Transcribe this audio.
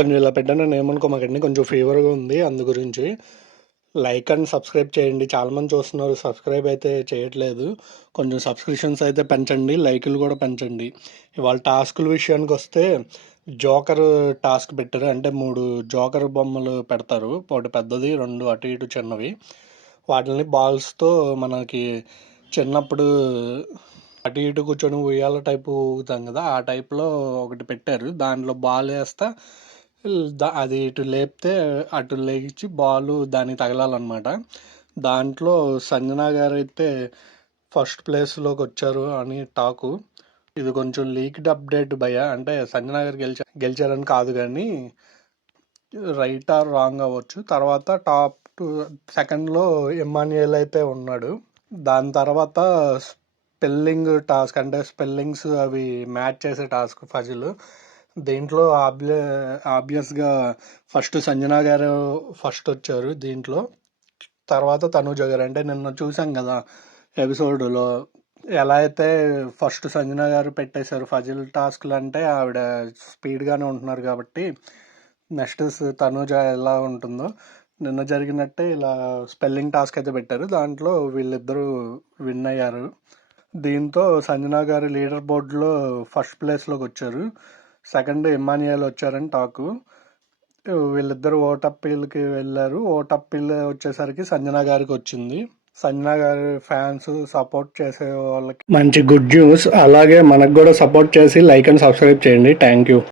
కొంచెం ఇలా పెట్టానని ఏమనుకోమాకండి. కొంచెం ఫీవర్‌గా ఉంది. అందు గురించి. లైక్ అండ్ సబ్స్క్రైబ్ చేయండి. చాలామంది చూస్తున్నారు. సబ్స్క్రైబ్ అయితే చేయట్లేదు. కొంచెం సబ్స్క్రిప్షన్స్ అయితే పెంచండి. లైకులు కూడా పెంచండి. ఇవాళ టాస్కుల విషయానికొస్తే జోకర్ టాస్క్ పెట్టారు. అంటే 3 జోకర్ బొమ్మలు పెడతారు. ఒకటి పెద్దది, 2 అటు ఇటు చిన్నవి. వాటిల్ని బాల్స్‌తో మనకి చిన్నప్పుడు అటు ఇటు కూర్చొని ఉయ్యాల టైపు ఊగుతాం కదా! ఆ టైప్‌లో ఒకటి పెట్టారు. దాంట్లో బాల్ ఏస్తా అది ఇటు లేపితే అటు లేచి బాలు దానికి తగలాలన్నమాట. దాంట్లో సంజన గారైతే ఫస్ట్ ప్లేస్‌లోకి వచ్చారు అని టాకు. ఇది కొంచెం లీక్డ్ అప్డేట్ భయ్యా. అంటే సంజన గారు గెలిచారని కాదు కానీ రైట్ ఆర్ రాంగ్ అవ్వచ్చు. తర్వాత టాప్ 2 సెకండ్‌లో ఇమ్మాన్యుయల్ అయితే ఉన్నాడు. దాని తర్వాత స్పెల్లింగ్ టాస్క్ అంటే స్పెల్లింగ్స్ అవి మ్యాచ్ చేసే టాస్క్ పజిల్. దీంట్లో ఆబ్వియస్గా ఫస్ట్ సంజన గారు ఫస్ట్ వచ్చారు దీంట్లో. తర్వాత తనూజ గారు. అంటే నిన్న చూసాం కదా ఎపిసోడ్లో ఎలా అయితే ఫస్ట్ సంజన గారు పెట్టేశారు ఫజిల్ టాస్క్లు. అంటే ఆవిడ స్పీడ్గానే ఉంటున్నారు కాబట్టి నెక్స్ట్ తనూజ ఎలా ఉంటుందో నిన్న జరిగినట్టే ఇలా స్పెల్లింగ్ టాస్క్ అయితే పెట్టారు. దాంట్లో వీళ్ళిద్దరూ విన్ అయ్యారు. దీంతో సంజన గారు లీడర్ బోర్డులో ఫస్ట్ ప్లేస్లోకి వచ్చారు. సెకండ్ ఇమ్మాన్యుయల్ వచ్చారని టాకు. వీళ్ళిద్దరు ఓటప్పీల్కి వెళ్ళారు. ఓటప్పీల్ వచ్చేసరికి సంజన గారికి వచ్చింది. సంజన గారి ఫ్యాన్స్ సపోర్ట్ చేసే వాళ్ళకి మంచి గుడ్ న్యూస్. అలాగే మనకు కూడా సపోర్ట్ చేసి లైక్ అండ్ సబ్స్క్రైబ్ చేయండి. Thank you.